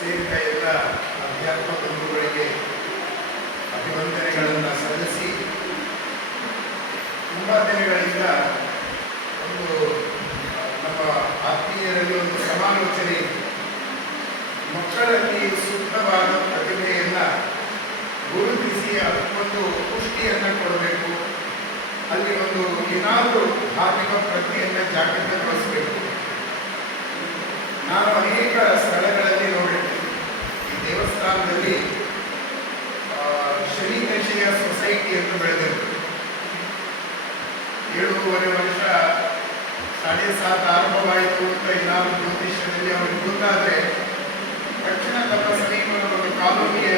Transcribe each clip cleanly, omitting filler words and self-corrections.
ಸೇರಿದ ಎಲ್ಲ ಅಧ್ಯಾತ್ಮ ಬಂಧುಗಳಿಗೆ ಅಭಿವಂದನೆಗಳನ್ನು ಸಲ್ಲಿಸಿ, ತುಂಬ ದಿನಗಳಿಂದ ಒಂದು ನಮ್ಮ ಆತ್ಮೀಯರಲ್ಲಿ ಒಂದು ಸಮಾಲೋಚನೆ ಇತ್ತು. ಮಕ್ಕಳಲ್ಲಿ ಸೂಕ್ತವಾದ ಪ್ರತಿಭೆಯನ್ನು ಗುರುತಿಸಿ ಅದಕ್ಕೊಂದು ಪುಷ್ಟಿಯನ್ನು ಕೊಡಬೇಕು, ಅಲ್ಲಿ ಒಂದು ಏನಾದರೂ ಧಾರ್ಮಿಕ ಪ್ರಜ್ಞೆಯನ್ನು ಜಾಗೃತಗೊಳಿಸಬೇಕು. ನಾನು ಅನೇಕ ಸ್ಥಳಗಳಲ್ಲಿ ನೋಡಿದ್ದೀನಿ. ಈ ದೇವಸ್ಥಾನದಲ್ಲಿ ಶನಿ ದಶೆಯ ಸೊಸೈಟಿ ಎಂದು ಬೆಳೆದಿತ್ತು. 7.5 ವರ್ಷ 7.5 ಆರಂಭವಾಯಿತು ಅಂತ ಏನಾದರೂ ಜ್ಯೋತಿಷ್ಯದಲ್ಲಿ ಅವರಿಗೆ ಗೊತ್ತಾದರೆ ತಕ್ಷಣ ತಮ್ಮ ಸಮೀಪದ ಒಂದು ಕಾಲೋನಿಯ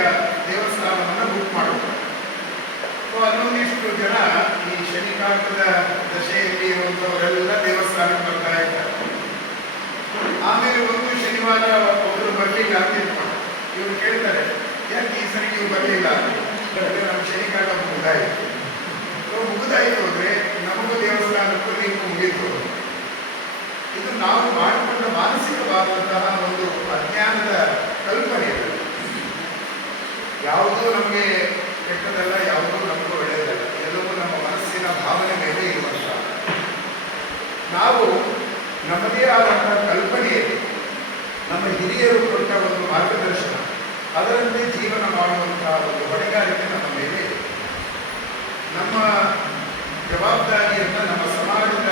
ದೇವಸ್ಥಾನವನ್ನು ಬುಕ್ ಮಾಡುತ್ತಾರೆ. ಅಲ್ಲೊಂದಿಷ್ಟು ಜನ ಈ ಶನಿಕಾಲದ ದಶೆಯಲ್ಲಿ ಇರುವಂಥವರೆಲ್ಲ ದೇವಸ್ಥಾನಕ್ಕೆ ಬರ್ತಾ ಇದ್ದಾರೆ. ಆಮೇಲೆ ಒಂದು ಶನಿವಾರ ಒಬ್ಬರು ಬರಲಿಲ್ಲ ಅಂತ ಇಟ್ಕೊಂಡು ಇವರು ಕೇಳ್ತಾರೆ, ಯಾಕೆ ಈ ಸರಿ ನೀವು ಬರಲಿಲ್ಲ? ನಮ್ಮ ಶನಿಕಾಲ ಮುಗಿದಾಯಿತು. ಮುಗಿದಾಯಿತು ಅಂದರೆ ನಮಗೂ ದೇವಸ್ಥಾನಕ್ಕೂ ನೀವು ಮುಗಿತು. ಇದು ನಾವು ಮಾಡಿಕೊಂಡ ಮಾನಸಿಕವಾದಂತಹ ಒಂದು ಅಜ್ಞಾನದ ಕಲ್ಪನೆ. ಯಾವುದೂ ನಮಗೆ ಕೆಟ್ಟದಲ್ಲ, ಯಾವುದೂ ನಮಗೂ ಒಳ್ಳೆಯದಲ್ಲ, ಎಲ್ಲವೂ ನಮ್ಮ ಮನಸ್ಸಿನ ಭಾವನೆ ಮೇಲೆ ಇರುವಂತಹ. ನಾವು ನಮ್ಮದೇ ಆದಂತಹ ಕಲ್ಪನೆಯಲ್ಲಿ ನಮ್ಮ ಹಿರಿಯರು ಕೊಟ್ಟ ಒಂದು ಮಾರ್ಗದರ್ಶನ, ಅದರಂತೆ ಜೀವನ ಮಾಡುವಂತಹ ಒಂದು ಹೊಣೆಗಾರಿಕೆ ನಮ್ಮ ಮೇಲೆ ಇದೆ. ನಮ್ಮ ಜವಾಬ್ದಾರಿಯನ್ನು, ನಮ್ಮ ಸಮಾಜದ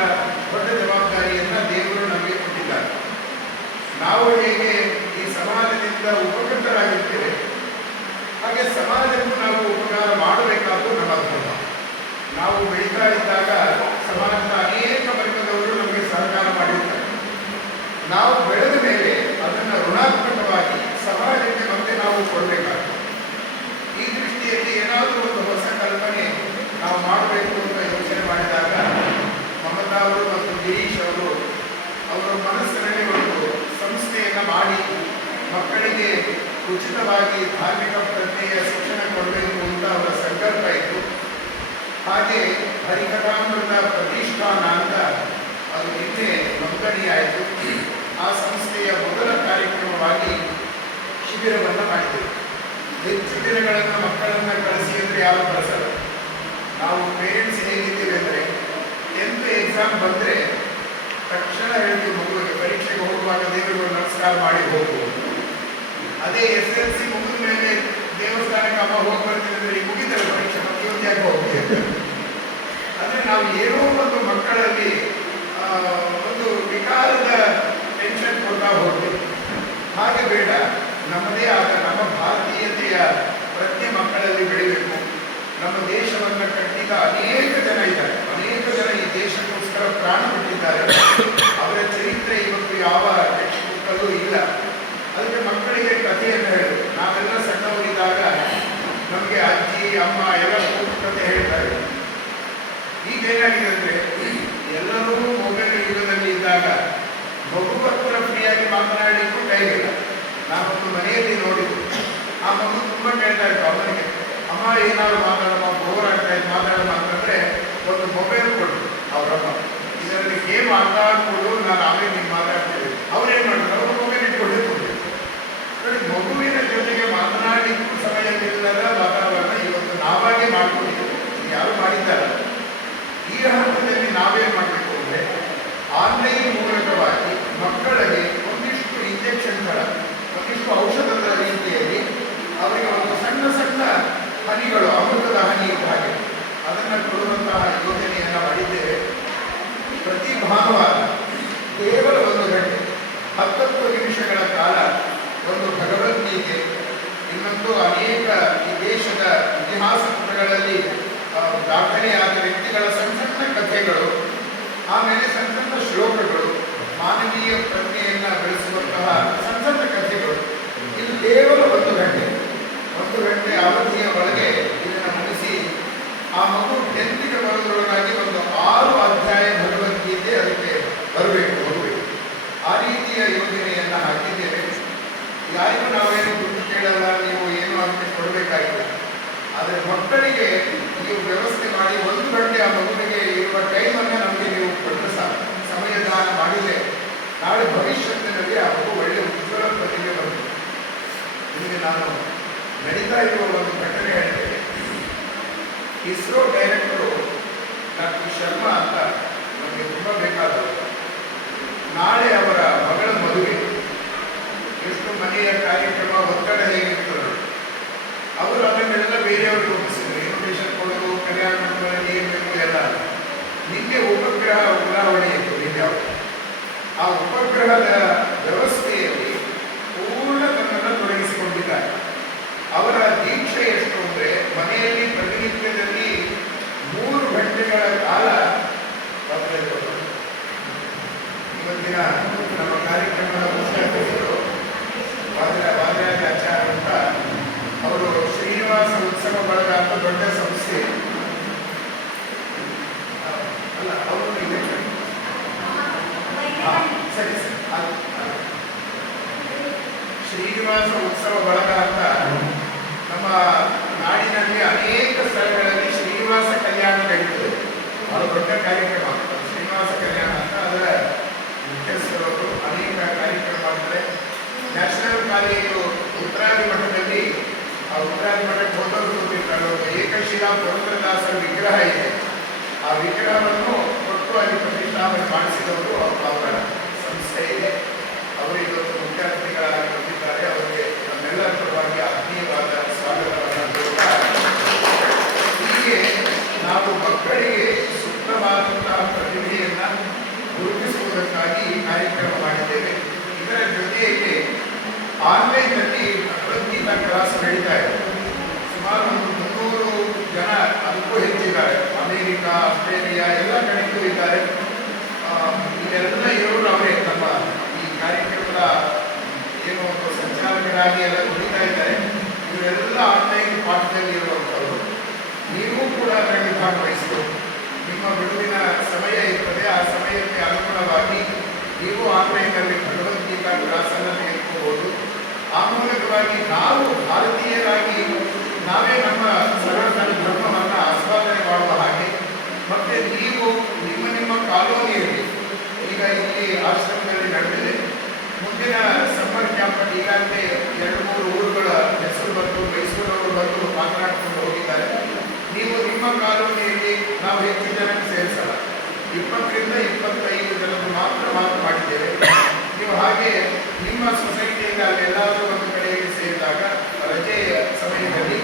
ದೊಡ್ಡ ಜವಾಬ್ದಾರಿಯನ್ನು ದೇವರು ನಮಗೆ ಕೊಟ್ಟಿದ್ದಾರೆ. ನಾವು ಹೇಗೆ ಈ ಸಮಾಜದಿಂದ ಉಪಕೃತರಾಗಿರ್ತೇವೆ, ಹಾಗೆ ಸಮಾಜಕ್ಕೂ ನಾವು ಉಪಕಾರ ಮಾಡಬೇಕಾದ್ದು ನಮ್ಮ ಧರ್ಮ. ನಾವು ಬೆಳೀತಾ ಇದ್ದಾಗ ಸಮಾಜದ ಅನೇಕ ವರ್ಗದವರು ನಮಗೆ ಸಹಕಾರ ಮಾಡಿರ್ತಾರೆ. ನಾವು ಬೆಳೆದ ಮೇಲೆ ಅದನ್ನು ಋಣಾತ್ಮಕವಾಗಿ ಸಮಾಜಕ್ಕೆ ಮತ್ತೆ ನಾವು ಕೊಡಬೇಕಾಗ್ತದೆ. ಈ ದೃಷ್ಟಿಯಲ್ಲಿ ಏನಾದರೂ ಒಂದು ಹೊಸ ಕಲ್ಪನೆ ನಾವು ಮಾಡಬೇಕು ಅಂತ ಯೋಚನೆ ಮಾಡಿದಾಗ ಮಮತಾ ಅವರು ಮತ್ತು ಗಿರೀಶ್ ಅವರು ಅವರ ಮನಸ್ಸಿನಲ್ಲಿ ಒಂದು ಸಂಸ್ಥೆಯನ್ನು ಮಾಡಿ ಮಕ್ಕಳಿಗೆ ಉಚಿತವಾಗಿ ಧಾರ್ಮಿಕ ಪ್ರಜ್ಞೆಯ ಶಿಕ್ಷಣ ಕೊಡಬೇಕು ಅಂತ ಅವರ ಸಂಕಲ್ಪ ಇತ್ತು. ಹಾಗೆ ಹರಿಕಥಾಮೃತ ಪ್ರತಿಷ್ಠಾನ ಅಂತ ಅದು ನಿನ್ನೆ ನೋಂದಣಿಯಾಯಿತು. ಆ ಸಂಸ್ಥೆಯ ಮೊದಲ ಕಾರ್ಯಕ್ರಮವಾಗಿ ಶಿಬಿರವನ್ನು ಮಾಡಿದರು. ಹೆಚ್ಚು ದಿನಗಳನ್ನು ಮಕ್ಕಳನ್ನು ಕಳಿಸಿ ಅಂದರೆ ಯಾರು ಕಳಿಸಲ್ಲ. ನಾವು ಪೇರೆಂಟ್ಸ್ ಹೇಗಿದ್ದೀವಿ ಅಂದರೆ 10th ಎಕ್ಸಾಮ್ ಬಂದರೆ ತಕ್ಷಣ ಹೇಳ್ತೀವಿ ಮಗುವಿಗೆ ಪರೀಕ್ಷೆಗೆ ಹೋಗುವಾಗ ದೇವರುಗಳು ನಮಸ್ಕಾರ ಮಾಡಿ ಹೋಗುವುದು. ಅದೇ SLC ಮುಗಿದ ಮೇಲೆ ದೇವಸ್ಥಾನಕ್ಕೆ ಅಮ್ಮ ಹೋಗಿ ಬರ್ತೀವಿ ಅಂದರೆ ಈಗ ಮುಗಿತಾರೆ ಪರೀಕ್ಷೆ, ಮಕ್ಕಳು ಯಾಕೆ ಹೋಗ್ತೀವಿ ಅಂದರೆ ನಾವು ಏನೋ ಒಂದು ಮಕ್ಕಳಲ್ಲಿ ಒಂದು ವಿಕಾರದ ಟೆನ್ಷನ್ ಕೊಡ್ತಾ ಹೋಗ್ತೀವಿ. ಹಾಗೆ ಬೇಡ, ನಮ್ಮದೇ ಆದ ನಮ್ಮ ಭಾರತೀಯತೆಯ ಪ್ರಜ್ಞೆ ಮಕ್ಕಳಲ್ಲಿ ಬೆಳಿಬೇಕು. ನಮ್ಮ ದೇಶವನ್ನು ಕಟ್ಟಿದ ಅನೇಕ ಜನ ಇದ್ದಾರೆ, ಅನೇಕ ಜನ ಈ ದೇಶಕ್ಕೋಸ್ಕರ ಪ್ರಾಣ ಬಿಟ್ಟಿದ್ದಾರೆ. ಅವರ ಚರಿತ್ರೆ ಇವತ್ತು ಯಾವ ಟೆಕ್ಸ್ಟ್ ಬುಕ್ಕಲ್ಲೂ ಇಲ್ಲ. ಅದಕ್ಕೆ ಮಕ್ಕಳಿಗೆ ಕಥೆಯನ್ನು ಹೇಳು. ನಾವೆಲ್ಲ ಸಣ್ಣವರಿದ್ದಾಗ ನಮಗೆ ಅಜ್ಜಿ ಅಮ್ಮ ಎಲ್ಲ ಕಥೆ ಹೇಳ್ತಾರೆ. ಈಗೇನಾಗಿದೆ ಅಂದರೆ ಎಲ್ಲರೂ ಮೊಬೈಲ್ ಯುಗದಲ್ಲಿ ಇದ್ದಾಗ ಮಗು ಹತ್ರ ಫ್ರೀಯಾಗಿ ಮಾತನಾಡಲಿಕ್ಕೂ ಟೈಮ್ ಇಲ್ಲ. ನಾನೊಂದು ಮನೆಯಲ್ಲಿ ನೋಡಿದ್ದು, ಆ ಮಗು ತುಂಬ ಕೇಳ್ತಾ ಇತ್ತು ಅಮ್ಮನಿಗೆ, ಅಮ್ಮ ಏನಾದ್ರು ಮಾತಾಡಮ್ಮ, ಬೋರ್ ಆಗ್ತಾ ಇತ್ತು ಮಾತಾಡಮ್ಮ ಅಂತಂದರೆ ಒಂದು ಮೊಬೈಲ್ ಕೊಡು ಅವರಮ್ಮ. ಇದರಲ್ಲಿ ಗೇಮ್ ಆಟಾಡ್ಕೊಂಡು ನಾನು ಆಮೇಲೆ ನೀವು ಮಾತಾಡ್ತೀವಿ. ಅವ್ರೇನು ಮಾಡ್ತಾರೆ, ಅವರು ಮೊಬೈಲ್ ಇಟ್ಕೊಂಡೇ ಕೊಡ್ಬೇಕು. ನೋಡಿ, ಮಗುವಿನ ಜೊತೆಗೆ ಮಾತನಾಡಲಿಕ್ಕೂ ಸಮಯವಿಲ್ಲದ ವಾತಾವರಣ ಇವತ್ತು ನಾವಾಗೇ ಮಾಡ್ಕೊಂಡಿದ್ದೀವಿ. ಯಾರು ಮಾಡಿದ್ದಾರೆ. ಈ ಹಂತದಲ್ಲಿ ನಾವೇನು ಮಾಡಬೇಕು ಅಂದರೆ ಆನ್ಲೈನ್ ಮೂಲಕವಾಗಿ ಮಕ್ಕಳಿಗೆ ಒಂದಿಷ್ಟು ಇಂಜೆಕ್ಷನ್ಗಳ, ಒಂದಿಷ್ಟು ಔಷಧದ ರೀತಿಯಲ್ಲಿ ಅವರಿಗೆ ಒಂದು ಸಣ್ಣ ಸಣ್ಣ ಹನಿಗಳು, ಅಮೃತದ ಹನಿ ಇದ್ದ ಹಾಗೆ ಅದನ್ನು ಕೊಡುವಂತಹ ಯೋಜನೆಯನ್ನು ಮಾಡಿದ್ದೇವೆ. ಪ್ರತಿ ಭಾನುವಾರ ಕೇವಲ 1 ಗಂಟೆ 10 ನಿಮಿಷಗಳ ಕಾಲ ಒಂದು ಭಗವದ್ಗೀತೆ, ಇನ್ನೊಂದು ಅನೇಕ ಈ ದೇಶದ ಇತಿಹಾಸ ಪುಟಗಳಲ್ಲಿ ದಾಖಲೆಯಾದ ವ್ಯಕ್ತಿಗಳ ಸಣ್ಣ ಸಣ್ಣ ಕಥೆಗಳು, ಆಮೇಲೆ ಸಣ್ಣ ಸಣ್ಣ ಶ್ಲೋಕಗಳು, ಮಾನವೀಯ ಪ್ರಜ್ಞೆಯನ್ನು ಬೆಳೆಸುವಂತಹ ಸಣ್ಣ ಸಣ್ಣ ಕಥೆಗಳು. ಇದು ಕೇವಲ 1 ಗಂಟೆ ಅವಧಿಯ ಒಳಗೆ ಇದನ್ನು ಮುಗಿಸಿ ಆ ಮಗು 10ಗೆ ಬರೋದ್ರೊಳಗಾಗಿ ಒಂದು 6 ಅಧ್ಯಾಯ ಭಗವದ್ಗೀತೆ ಅದಕ್ಕೆ ಬರಬೇಕು ಮಗುವಿಗೆ. ಆ ರೀತಿಯ ಯೋಜನೆಯನ್ನು ಹಾಕಿದ್ದೇವೆ. ಯಾರಿಗೂ ನಾವೇನು ದುಡ್ಡು ಕೇಳಲ್ಲ, ನೀವು ಏನು ಅದಕ್ಕೆ ಕೊಡಬೇಕಾಗಿಲ್ಲ. ಆದರೆ ಮಕ್ಕಳಿಗೆ ನೀವು ವ್ಯವಸ್ಥೆ ಮಾಡಿ 1 ಗಂಟೆ ಆ ಮಗುವಿಗೆ ಇರುವ ಟೈಮನ್ನು ನಮಗೆ ನೀವು ಕೊಟ್ಟರೆ ಸಾಕು. ಸಮಯದಾನ ಮಾಡಿದರೆ ನಾಳೆ ಭವಿಷ್ಯತ್ತಿನಲ್ಲಿ ಆ ಮಗು ಒಳ್ಳೆಯ ಉಜ್ವಲ ಪ್ರತಿಭೆ ಬರ್ತದೆ. ನಾನು ನಡೀತಾ ಇರುವ ಒಂದು ಘಟನೆ ಹೇಳ್ತೇನೆ. ಇಸ್ರೋ ಡೈರೆಕ್ಟರು ಡಾಕ್ಟರ್ ಶರ್ಮಾ ಅಂತ ನಮಗೆ ತುಂಬ ಬೇಕಾದವರು. ನಾಳೆ ಅವರ ಮಗಳ ಮದುವೆ, ಎಷ್ಟು ಮನೆಯ ಕಾರ್ಯಕ್ರಮ ಒತ್ತಡ ಹೇಗಿರ್ತದೆ, ಅವರು ಅದನ್ನೆಲ್ಲ ಬೇರೆಯವ್ರಿಗೆ ಒಪ್ಪಿಸಿದ್ರು. ಇನ್ವಿಟೇಷನ್ ಕೊಡೋದು, ಕಲ್ಯಾಣ ಮಂಟಪದಲ್ಲಿ ಏನು ಬೇಕು ಎಲ್ಲ. ನಿನ್ನೆ ಉಪಗ್ರಹ ಉಡಾವಣೆ ಇತ್ತು. ನಿನ್ನೆ ಅವರು ಆ ಉಪಗ್ರಹದ ವ್ಯವಸ್ಥೆಯಲ್ಲಿ ಪೂರ್ಣ ತನ್ನನ್ನು ತೊಡಗಿಸಿಕೊಂಡಿದ್ದಾರೆ. ಅವರ ದೀಕ್ಷೆ ಎಷ್ಟು ಅಂದರೆ, ಮನೆಯಲ್ಲಿ ಪ್ರತಿನಿತ್ಯದಲ್ಲಿ 3 ಗಂಟೆಗಳ ಕಾಲ ಪಾತ್ರೆಗಳು. ಇವತ್ತಿನ ನಮ್ಮ ಕಾರ್ಯಕ್ರಮದ ಮುಖ್ಯಾತಿಥಿಗಳು ವಾದರಾಜ ಆಚಾರ್ಯ ಅಂತ, ಅವರು ಶ್ರೀನಿವಾಸ ಉತ್ಸವ ಬಳಗ ಅಂತ ದೊಡ್ಡ ಸಂಸ್ಥೆ ಅಲ್ಲ, ಅವರು ಸರಿ ಶ್ರೀನಿವಾಸ ಉತ್ಸವ ಬಳಗ ಅಂತ ನಮ್ಮ ನಾಡಿನಲ್ಲಿ ಅನೇಕ ಸ್ಥಳಗಳಲ್ಲಿ ಶ್ರೀನಿವಾಸ ಕಲ್ಯಾಣ ನಡೀತದೆ. ಬಹಳ ದೊಡ್ಡ ಕಾರ್ಯಕ್ರಮ ಶ್ರೀನಿವಾಸ ಕಲ್ಯಾಣ ಅಂತ. ಅದರ ಮುಖ್ಯಸ್ಥರು ಅನೇಕ ಕಾರ್ಯಕ್ರಮ ಮಾಡ್ತಾರೆ. ನ್ಯಾಷನಲ್ ಕಾಲೇಜು ಉತ್ತರಾದಿ ಮಠದಲ್ಲಿ, ಆ ಉತ್ತರಾದಿ ಮಠಕ್ಕೆ ಹೋದವರು ಗೊತ್ತಿರ್ತಾರೆ, ಒಂದು ಏಕಶಿಲಾ ಪುರಂದರದಾಸರ ವಿಗ್ರಹ ಇದೆ. ಆ ವಿಗ್ರಹವನ್ನು ಕೊಟ್ಟು ಅಲ್ಲಿ ಪ್ರತಿಷ್ಠಾಪನೆ ಮಾಡಿಸಿದವರು ಅವರ ಸಂಸ್ಥೆ ಇದೆ. ಅವರು ಇವತ್ತು ಮುಖ್ಯ ಅತಿಥಿಗಳಾಗಿ ಬಂದಿದ್ದಾರೆ. ಅವರಿಗೆ ನಮ್ಮೆಲ್ಲರ ಪರವಾಗಿ ಆತ್ಮೀಯವಾದ ಸ್ವಾಗತವನ್ನು ಕೊಡ್ತಾ, ಹೀಗೆ ನಾವು ಮಕ್ಕಳಿಗೆ ಸೂಕ್ತವಾದಂತಹ ಪ್ರತಿಭೆಯನ್ನು ಗುರುತಿಸುವುದಕ್ಕಾಗಿ ಈ ಕಾರ್ಯಕ್ರಮ ಮಾಡಿದ್ದೇವೆ. ಇದರ ಜೊತೆಗೆ ಆನ್ಲೈನ್ನಲ್ಲಿ ಭಗವದ್ಗೀತಾ ಕ್ಲಾಸ್ ನಡೀತಾ ಇದೆ. ಸುಮಾರು ಒಂದು 300 ಜನ ಅದಕ್ಕೂ ಹೆಚ್ಚಿದ್ದಾರೆ. ಅಮೇರಿಕಾ, ಆಸ್ಟ್ರೇಲಿಯಾ ಎಲ್ಲ ಕಡೆಗೂ ಇದ್ದಾರೆ. ಇದೆಲ್ಲ ಇರೋರು ಅವರೇ. ನಮ್ಮ ಈ ಕಾರ್ಯಕ್ರಮದ ಏನು ಸಂಚಾಲಕರಾಗಿ ಎಲ್ಲ ದುಡಿತಾ ಇದ್ದಾರೆ. ಇವರೆಲ್ಲ ಆನ್ಲೈನ್ ಪಾಠದಲ್ಲಿ ಇರುವಂಥವರು. ನೀವು ಕೂಡ ಅದರಲ್ಲಿ ಭಾಗವಹಿಸಬಹುದು. ನಿಮ್ಮ ಬಿಡುವಿನ ಸಮಯ ಇರ್ತದೆ, ಆ ಸಮಯಕ್ಕೆ ಅನುಗುಣವಾಗಿ ನೀವು ಆನ್ಲೈನ್ನಲ್ಲಿ ಭಗವದ್ಗೀತಾ ಕ್ಲಾಸನ್ನು ತೆಗೆದುಕೋಬಹುದು. ಆ ಮೂಲಕವಾಗಿ ನಾವು ಭಾರತೀಯರಾಗಿ ನಾವೇ ನಮ್ಮ ಸನಾತನ ಧರ್ಮವನ್ನು ಆಸ್ವಾದನೆ ಮಾಡುವ ಹಾಗೆ, ಮತ್ತು ನೀವು ನಿಮ್ಮ ಕಾಲೋನಿಯಲ್ಲಿ, ಈಗ ಇಲ್ಲಿ ಆಶ್ರಮದಲ್ಲಿ ನಡೆದಿದೆ, ಮುಂದಿನ ಸಮ್ಮರ್ ಕ್ಯಾಂಪಲ್ಲಿ ಈಗಾಗಲೇ 2-3 ಊರುಗಳ ಹೆಸರು ಬಂದು ಮೈಸೂರವರು ಬಂದು ಮಾತನಾಡಿಕೊಂಡು ಹೋಗಿದ್ದಾರೆ. ನೀವು ನಿಮ್ಮ ಕಾಲೋನಿಯಲ್ಲಿ ನಾವು ಹೆಚ್ಚು ಜನಕ್ಕೆ ಸೇರಿಸಲ್ಲ, 20ರಿಂದ 25 ಜನರು ಮಾತ್ರ ಮಾಡಿದ್ದೇವೆ. ನೀವು ಹಾಗೆ ನಿಮ್ಮ ಸೊಸೈಟಿಯಿಂದ ಅಲ್ಲೆಲ್ಲಾದರೂ ಒಂದು ಕಡೆಗೆ ಸೇರಿದಾಗ ರಜೆಯ ಸಮಯದಲ್ಲಿ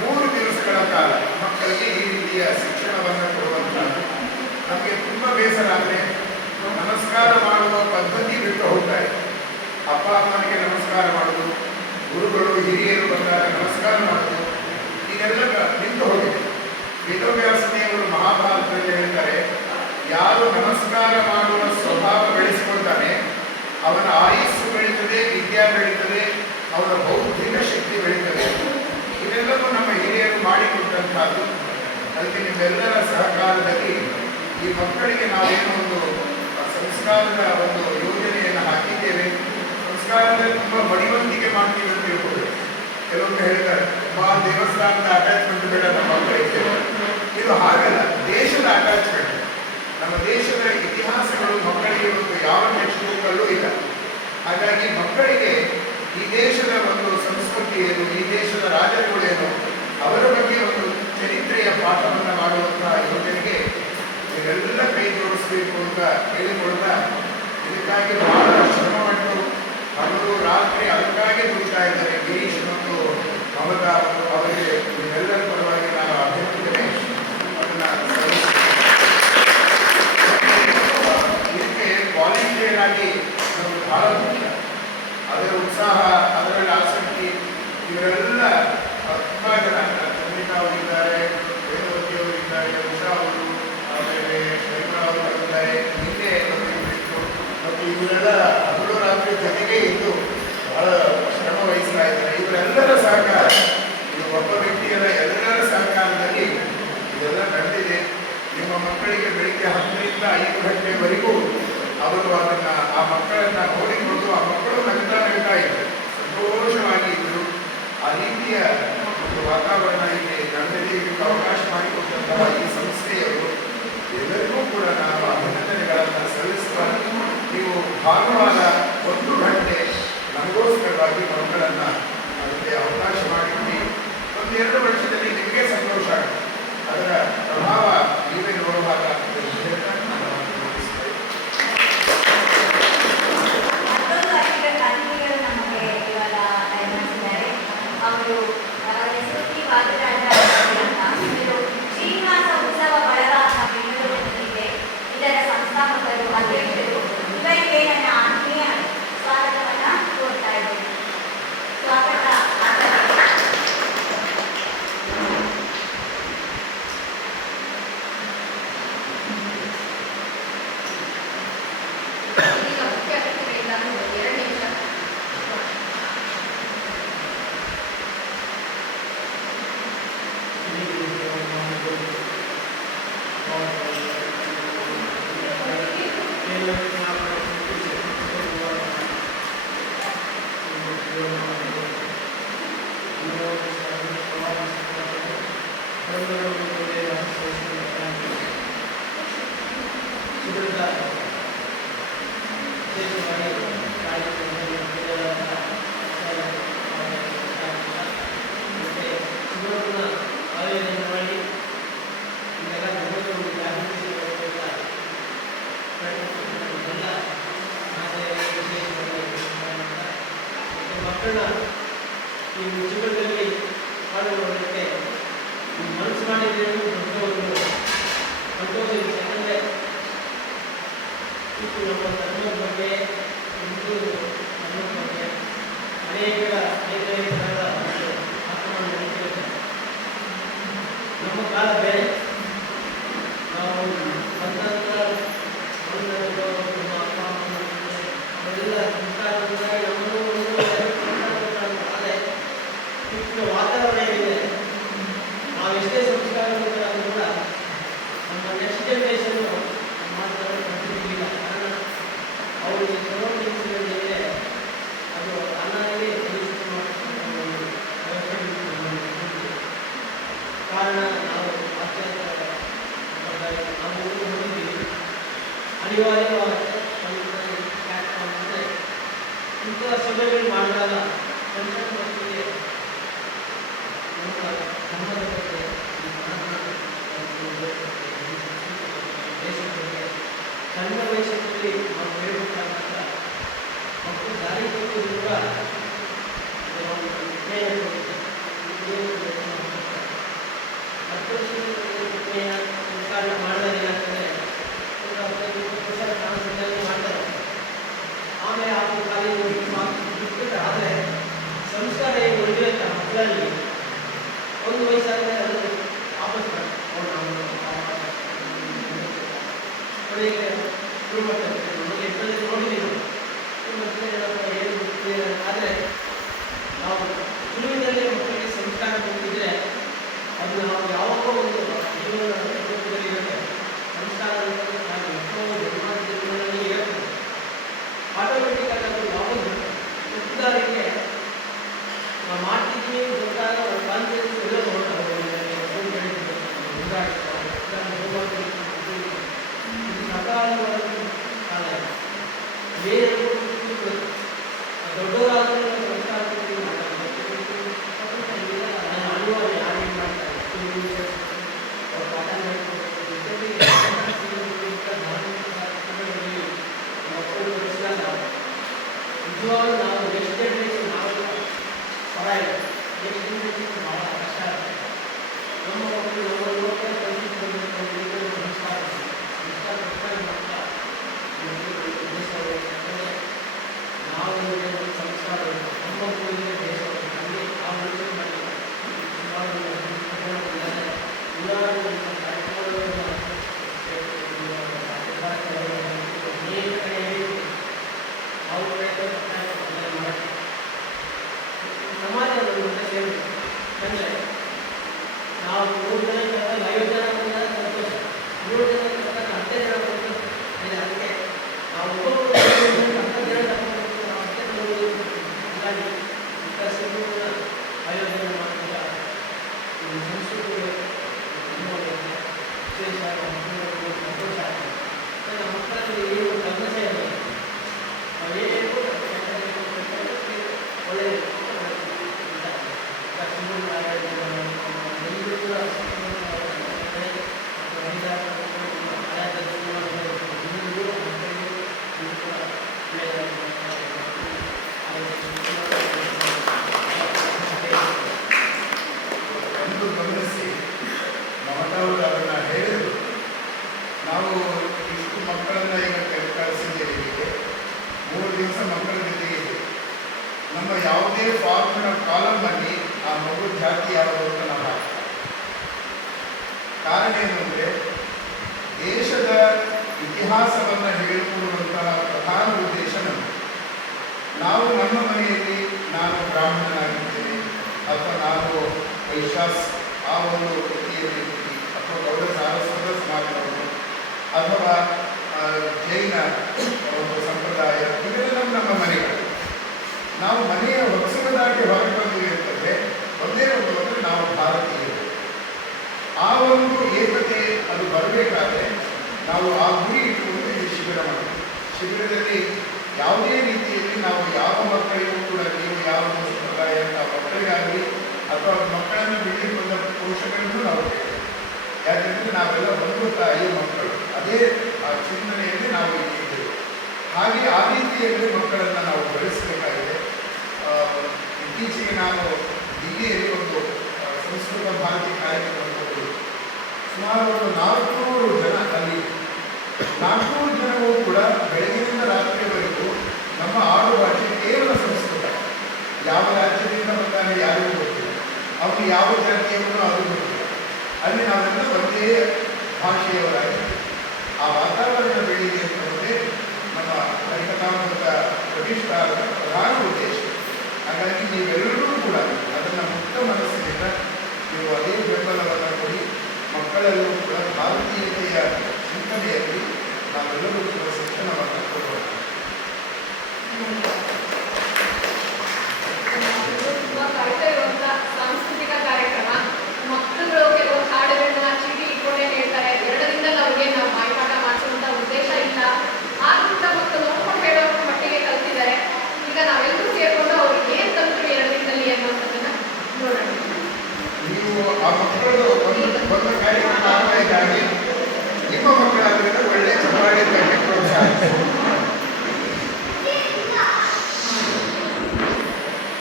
3 ದಿವಸಗಳ ಕಾಲ ಮಕ್ಕಳಿಗೆ ಈ ರೀತಿಯ ಶಿಕ್ಷಣವನ್ನು ಕೊಡುವಂಥದ್ದು. ನಮಗೆ ತುಂಬ ಬೇಸರ ಅಂದರೆ, ನಮಸ್ಕಾರ ಮಾಡುವ ಪದ್ಧತಿ ಬಿಟ್ಟು ಹೋಗ್ತಾರೆ. ಅಪ್ಪ ಅಮ್ಮನಿಗೆ ನಮಸ್ಕಾರ ಮಾಡೋದು, ಗುರುಗಳು ಹಿರಿಯರು ಬಂದಾಗ ನಮಸ್ಕಾರ ಮಾಡೋದು, ಇದೆಲ್ಲ ನಿಂತು ಹೋಗಿದೆ. ವೇದವ್ಯಾಸದೇವರು ಮಹಾಭಾರತದಲ್ಲಿ ಹೇಳ್ತಾರೆ, ಯಾರು ನಮಸ್ಕಾರ ಮಾಡುವ ಸ್ವಭಾವ ಬೆಳೆಸಿಕೊಳ್ತಾನೆ ಅವನ ಆಯುಸ್ಸು ಬೆಳೀತದೆ, ವಿದ್ಯಾ ಬೆಳೀತದೆ, ಅವನ ಬೌದ್ಧಿಕ ಶಕ್ತಿ ಬೆಳೀತದೆ. ಇದೆಲ್ಲವೂ ನಮ್ಮ ಹಿರಿಯರು ಮಾಡಿಕೊಟ್ಟಂತಹದ್ದು. ಅದಕ್ಕೆ ನಿಮ್ಮೆಲ್ಲರ ಸಹಕಾರದಲ್ಲಿ ಈ ಮಕ್ಕಳಿಗೆ ನಾವೇನೋ ಒಂದು ಸಂಸ್ಕಾರದ ಒಂದು ಯೋಜನೆಯನ್ನು ಹಾಕಿದ್ದೇವೆ. ಸಂಸ್ಕಾರದಲ್ಲಿ ತುಂಬ ಮಡಿವಂತಿಕೆ ಮಾಡ್ತೀವಿ ಅಂತ ಹೇಳ್ಬೋದು. ಕೆಲವೊಮ್ಮೆ ಹೇಳ್ತಾರೆ, ದೇವಸ್ಥಾನದ ಅಟ್ಯಾಚ್ಮೆಂಟ್ ಬೇಡ ನಮ್ಮ ಮಕ್ಕಳಿಗೆ. ಇದು ಹಾಗಲ್ಲ, ದೇಶದ ಅಟ್ಯಾಚ್ಮೆಂಟ್. ನಮ್ಮ ದೇಶದ ಇತಿಹಾಸಗಳು ಮಕ್ಕಳಿಗೆ ಒಂದು ಯಾವ ಟೆಕ್ಸ್ಟ್ ಬುಕ್ಕಲ್ಲೂ ಇಲ್ಲ. ಹಾಗಾಗಿ ಮಕ್ಕಳಿಗೆ ಈ ದೇಶದ ಒಂದು ಸಂಸ್ಕೃತಿ ಏನು, ಈ ದೇಶದ ರಾಜರುಗಳೇನು, ಅವರ ಬಗ್ಗೆ ಒಂದು ಚರಿತ್ರೆಯ ಪಾಠವನ್ನು ಮಾಡುವಂತಹ ಯೋಜನೆಗೆ ಇದೆಲ್ಲ ಕೈ ಜೋಡಿಸಬೇಕು ಅಂತ ಹೇಳಿಕೊಳ್ತಾ, ಇದಕ್ಕಾಗಿ ಬಹಳ ಶ್ರಮಪಟ್ಟು ಹಗಲು ರಾತ್ರಿ ಅದಕ್ಕಾಗಿ ದುಡಿತಾ ಇದ್ದಾರೆ ಗಿರೀಶ್ ಮತ್ತು ಮಮತಾ ಅವರು. ಅವರಿಗೆ ಇದೆಲ್ಲರ ಪರವಾಗಿ ನಾನು ಅಭಿನಂದನೆ ಅದನ್ನು ಇದಕ್ಕೆ ವಾಲಂಟಿಯರ್ ಆಗಿ ನಮಗೆ ಬಹಳ ಮುಖ್ಯ. ಅದರ ಉತ್ಸಾಹ, ಅದರಲ್ಲಿ ಆಸಕ್ತಿ, ಇವರೆಲ್ಲ ತುಂಬ ಜನ, ಚಂದ್ರಿಕಾ ಅವರಿದ್ದಾರೆ, ವೇದವತಿ ಅವರಿದ್ದಾರೆ, ಉಷಾ ಅವರು, ಆಮೇಲೆ ಶೈಮಾ ಅವರು ಬಂದಿದ್ದಾರೆ, ನಿನ್ನೆ ಬಂದಿತ್ತು. ಮತ್ತು ಇವರೆಲ್ಲ ಹಗಲು ರಾತ್ರಿ ಜೊತೆಗೆ ಇದ್ದು ಬಹಳ ಶ್ರಮ ವಹಿಸ್ತಾ ಇದ್ದಾರೆ. ಇವರೆಲ್ಲರ ಸಹಕಾರ, ಇದು ಒಬ್ಬ ವ್ಯಕ್ತಿಯಲ್ಲ, ಎಲ್ಲರ ಸಹಕಾರದಲ್ಲಿ ಇದೆಲ್ಲ ನಡೆದಿದೆ. ನಿಮ್ಮ ಮಕ್ಕಳಿಗೆ ಬೆಳಿಗ್ಗೆ 10ರಿಂದ 5 ಗಂಟೆವರೆಗೂ ಅವರು ಅದನ್ನು, ಆ ಮಕ್ಕಳನ್ನು ನೋಡಿಕೊಂಡು ಆ ಮಕ್ಕಳು ನಗ್ತಾ ಇದ್ದರು, ಸಂತೋಷವಾಗಿ ಇದ್ದರು. ಆ ರೀತಿಯ ಒಂದು ವಾತಾವರಣ ಇಲ್ಲಿ ನಡೆದಿದ್ದಕ್ಕೆ ಅವಕಾಶ ಮಾಡಿಕೊಟ್ಟಂತಹ ಈ ಸಂಸ್ಥೆಯವರು ಎಲ್ಲರಿಗೂ ಕೂಡ ನಾನು ಅಭಿನಂದನೆಗಳನ್ನು ಸಲ್ಲಿಸುವ. ನೀವು ಭಾನುವಾರ ಮಕ್ಕಳನ್ನ ಈ ಜೀವನದಲ್ಲಿ ಪಾಲ್ಗೊಳ್ಳೋದಕ್ಕೆ ಮನಸ್ಸು ಮಾಡಿದ್ರೆ ದೊಡ್ಡ ಸಂತೋಷ ಇದೆ. ಯಾಕಂದರೆ ಇದು ನಮ್ಮ ಧರ್ಮದ ಬಗ್ಗೆ ಹಿಂದೂ ಧರ್ಮದ ಬಗ್ಗೆ ಅನೇಕ ಥರದ ಆಕ್ರಮಣ ನಡೀತಿರುತ್ತೆ. ನಮ್ಮ ಕಾಲ ಬೇರೆ, ನಾವು ಬಂದಂಥ ನಮ್ಮ ಅಪ್ಪ ಅಮ್ಮ ಅವರೆಲ್ಲ ಸಂಸ್ಕಾರದಿಂದಾಗಿ ನಮ್ಮನ್ನು ಆದರೆ ಇಷ್ಟು ವಾತಾವರಣ ಏನಿದೆ, ನಾವು ಎಷ್ಟೇ ಸಂಸ್ಕಾರದಿಂದಾದರೂ ಕೂಡ ನಮ್ಮ ನೆಕ್ಸ್ಟ್ ಜನರೇಷನ್ ಮಾತನಾಡಲು ಕಂಡಿರಲಿಲ್ಲ. ಕಾರಣ ಅವರಿಗೆ ಸರೌಂಡಿಂಗ್ಸ್ಗಳಿದೆ, ಅದು ತಾನಾಗೇ ಕಾರಣ ನಾವು ನಾವು ನೋಡಿದ್ದೀವಿ. ಅನಿವಾರ್ಯವಾಗುತ್ತೆ ಅಂದರೆ ಇಂಥ ಸಭೆಗಳು ಮಾಡಿದಾಗ ಸಣ್ಣ ಮಕ್ಕಳಿಗೆ ನಮ್ಮ ಧರ್ಮದ ಬಗ್ಗೆ ದೇಶದ ಬಗ್ಗೆ ಸಣ್ಣ ವಯಸ್ಸಿನಲ್ಲಿ ನಾವು ಹೇಳಬೇಕಾದಾಗ ಮಕ್ಕಳು ದಾರಿ ತಪ್ಪಿದ್ರು ಸಂಸ್ಕಾರ ಮಾಡಿದಾಗ ಏನಾಗ್ತದೆ, ಮಾಡ್ತಾರೆ. ಆಮೇಲೆ ಆ ಕಾಲೇಜು ಬಿಟ್ಬಿಟ್ಟು ಆದರೆ ಸಂಸ್ಕಾರ ಏನು ಉಳಿಯುತ್ತೆ ಮಕ್ಕಳಲ್ಲಿ ಒಂದು ವಯಸ್ಸಾದರೆ ಅದು ವಾಪಸ್ ಒಳ್ಳೆಯ ಶುರು ಮಾಡ್ತಾರೆ. ನಮಗೆ ಎಷ್ಟೊಂದು ನೋಡಿದ್ದೀವಿ ಏನು ಆದರೆ ನಾವು ಗುರುವಿನಲ್ಲಿ ಮಕ್ಕಳಿಗೆ ಸಂಸ್ಕಾರ ಕೊಟ್ಟಿದ್ರೆ ಅದು ನಾವು ಯಾವಾಗಲೂ ಒಂದು ಜೀವನದಲ್ಲಿ ಇರುತ್ತೆ. ಸಂಸ್ಕಾರ ನಾವು ಎಷ್ಟೋ ಜನ್ಮದಲ್ಲಿ ಇರುತ್ತೆ, ಆಟೋಮೆಟಿಕ್ ಆಗಿ ಅದು ಯಾವುದು ಉದಾಹರಣೆಗೆ ನಾವು ಮಾಡ್ತಿದ್ದೀವಿ ಗೊತ್ತಾಗ ಒಂದು ಕಾನ್ಫಿಡೆನ್ಸ್ ಎಲ್ಲ ಸಕಾಲವಾದ ಕಾಲ ಬೇರೆ ದೊಡ್ಡವರಾದರೂ ಸಂಸ್ಕಾರ ಅನಿವಾರ್ಯ ಯಾರೇನು ಮಾಡ್ತಾರೆ ಅವ್ರು ಪಾಠ ಮಕ್ಕಳು ಬೆಳೆಸಿದಾಗ ನಿಜವಾಗ್ಲೂ ನಾವು ನೆಕ್ಸ್ಟ್ ಜನರೇಷನ್ ನಾವೆಲ್ಲ ಪರವಾಗಿಲ್ಲ, ನೆಕ್ಸ್ಟ್ ಜನರೇಷನ್ ಭಾಳ ಕಷ್ಟ ಆಗುತ್ತೆ. ನಮ್ಮ ಮಕ್ಕಳು ನಮ್ಮ ಲೋಕಲ್ ಸಂಸ್ಕಾರ ಮಾತ್ರ ನಾವು ಸಂಸ್ಕಾರ ನಮ್ಮ ಮಕ್ಕಳಿಗೆ ದೇಶ ನಮಗೆ ಆ ಮನುಷ್ಯ ಮಾಡಿ ಸಮಾಜ ಸೇವೆ ಅಂದರೆ ನಾವು 3 ಜನ ಕರೆದಾಗ 5 ಜನ ಬಂದಾಗ ಸಂತೋಷ, 3 ಜನ ಕರೆದಾಗ 10 ಜನ ಬಂದು ಅದಕ್ಕೆ ನಾವು 10 ಜನ ಹಾಗಾಗಿ ಇಂಥ ಸಿಂಧೂರಿನ ಆಯೋಜನೆ ಮಾಡಿದಾಗ ಸಂಸ್ಕೃತಿ ವಿಶೇಷ ಸಂತೋಷ ಆಗ್ತದೆ. ನಮ್ಮ ಮಕ್ಕಳಲ್ಲಿ ಏನು ಸಮಸ್ಯೆ ಇಲ್ಲ, ನಾವು ಏನೇನು ಒಳ್ಳೆಯ ಸಿಂಧೂರಿನ ಆಯೋಜನೆ ಎಲ್ಲರೂ ಕೂಡ ಎಂದು ಗಮನಿಸಿ ಮಮತಾವರು ಅದನ್ನು ಹೇಳಿದರು. ನಾವು ಇಷ್ಟು ಮಕ್ಕಳನ್ನ ಈಗ ಕಳಿಸಿದ್ದೇವೆ, ಹೀಗೆ 3 ದಿವಸ ಮಕ್ಕಳ ಜೊತೆಗೆ ಇದೆ. ನಮ್ಮ ಯಾವುದೇ ಫಾರ್ಮ್ನ ಕಾಲಮಲ್ಲಿ ಆ ಮಗು ಜಾತಿ ಯಾವುದು ಅಂತ ನಾವು ಹಾಕ್ತೀವಿ. ಕಾರಣ ಏನು ಅಂದರೆ ದೇಶದ ಇತಿಹಾಸವನ್ನು ಹೇಳಿಕೊಡುವಂತಹ ಪ್ರಧಾನ ಉದ್ದೇಶ ನಮ್ಮದು. ನಾವು ನಮ್ಮ ಮನೆಯಲ್ಲಿ ನಾನು ಬ್ರಾಹ್ಮಣನಾಗಿದ್ದೇನೆ ಅಥವಾ ನಾನು ವೈಶ್ಯಾಸ್ ಆ ಒಂದು ವೃತ್ತಿಯಲ್ಲಿ ಅಥವಾ ಗೌಡ ಸಾರಸ್ವತ ಸಮಾಜದವರು ಅಥವಾ ಜೈನ ಒಂದು ಸಂಪ್ರದಾಯ ಇವೆಲ್ಲ ನಮ್ಮ ಮನೆಗಳು. ನಾವು ಮನೆಯ ಹೊಸಲು ದಾಟಿ ಹೊರಗೆ ಬಂದಿವೆ ಅಂತಂದರೆ ಒಂದೇ ಒಂದು ಅಂದರೆ ನಾವು ಭಾರತೀಯರು. ಆ ಒಂದು ಏಕತೆ ಅದು ಬರಬೇಕಾದ್ರೆ ನಾವು ಆ ಗುರಿ ಇಟ್ಟುಕೊಂಡು ಈ ಶಿಬಿರ ಮಾಡ್ತೀವಿ. ಶಿಬಿರದಲ್ಲಿ ಯಾವುದೇ ರೀತಿಯಲ್ಲಿ ನಾವು ಯಾವ ಮಕ್ಕಳಿಗೂ ಕೂಡ ನೀವು ಯಾವ ಸಂಪ್ರದಾಯ ಅಂತ ಮಕ್ಕಳಿಗಾಗಲಿ ಅಥವಾ ಮಕ್ಕಳನ್ನು ಬಿಡಿ ಬಂದ ಪೋಷಕರನ್ನು ನಾವು ಕೇಳ್ತೇವೆ. ಯಾಕೆಂದರೆ ನಾವೆಲ್ಲ ಒಂದು ತಾಯಿಯ ಮಕ್ಕಳು, ಅದೇ ಆ ಚಿಂತನೆಯಲ್ಲಿ ನಾವು ಇಟ್ಟಿದ್ದೇವೆ. ಹಾಗೆ ಆ ರೀತಿಯಲ್ಲಿ ಮಕ್ಕಳನ್ನು ನಾವು ಬೆಳೆಸಬೇಕಾಗಿದೆ. ಇತ್ತೀಚೆಗೆ ನಾನು ದಿಲ್ಲಿಯಲ್ಲಿ ಒಂದು ಸಂಸ್ಕೃತ ಭಾರತಿ ಕಾರ್ಯಕ್ರಮವನ್ನು ಕೊಟ್ಟಿದ್ದೆ. ಸುಮಾರು ಒಂದು 400 ಜನ ಅಲ್ಲಿ 400 ಜನವೂ ಕೂಡ ಬೆಳಗಿನಿಂದ ರಾತ್ರಿಯವರೆಗೂ ನಮ್ಮ ಆಡು ಭಾಷೆ ಕೇವಲ ಸಂಸ್ಕೃತ. ಯಾವ ರಾಜ್ಯದಿಂದ ಬಂದಾಗ ಯಾರಿಗೂ ಗೊತ್ತಿಲ್ಲ, ಅವನು ಯಾವ ಜಾತಿಯವನು ಅದು ಗೊತ್ತಿಲ್ಲ. ಅಲ್ಲಿ ನಾವೆಲ್ಲ ಒಂದೇ ಭಾಷೆಯವರಾಗಿದ್ದೇವೆ. ಆ ವಾತಾವರಣ ಬೆಳೀಲಿ ಅಂತಂದರೆ ನಮ್ಮ ಕಲಿಕತಾಮೃತ ಪ್ರತಿಷ್ಠಾನದ ಪ್ರಧಾನ ಉದ್ದೇಶ. ಹಾಗಾಗಿ ನೀವೆಲ್ಲರೂ ಕೂಡ ಅದನ್ನು ಮುಕ್ತ ಮನಸ್ಸಿನಿಂದ ನೀವು ಅದೇ ಬೆಂಬಲವನ್ನು ಕೊಡಿ. ಮಕ್ಕಳೆಲ್ಲರೂ ಕೂಡ ಭಾರತೀಯತೆಯ ಚಿಂತನೆಯಲ್ಲಿ ನಾವೆಲ್ಲರೂ ಕೂಡ ಶಿಕ್ಷಣವನ್ನು ಕೊಡೋಣ. ತುಂಬ ಕಾಯ್ತಾ ಇರುವಂಥ ಸಾಂಸ್ಕೃತಿಕ ಕಾರ್ಯಕ್ರಮ. ಮಕ್ಕಳುಗಳು ಕೆಲವು ಹಾಡುಗಳನ್ನ ಚೀಟಿ ಇಟ್ಕೊಂಡೇ ಹೇಳ್ತಾರೆ. 2 ದಿನದಲ್ಲಿ ಅವ್ರಿಗೆ ನಾವು ಬಾಯ್ಪಾಠ ಮಾಡಿಸುವಂಥ ಉದ್ದೇಶ ಇಲ್ಲ. ಆದ್ರಿಂದ ಮಕ್ಕಳು ನೋಡ್ಕೊಂಡು ಹೇಳೋ ಮಟ್ಟಿಗೆ ಕಲ್ತಿದ್ದಾರೆ. ಈಗ ನಾವೆಲ್ಲರೂ ಸೇರಿಕೊಂಡು ಅವ್ರಿಗೆ ಏನು ಕಲ್ತ್ರು 2 ದಿನದಲ್ಲಿ ಅನ್ನೋದನ್ನ ನೋಡೋಣ. ನೀವು ಆ ಮಕ್ಕಳು ಒಂದು ಕಾರ್ಯಕ್ರಮ ಆಗಬೇಕಾಗಿ ನಿಮ್ಮ ಮಕ್ಕಳಾದ್ರಿಂದ ಒಳ್ಳೆಯ ಚಟುವಟಿಕೆ ಪ್ರೋತ್ಸಾಹ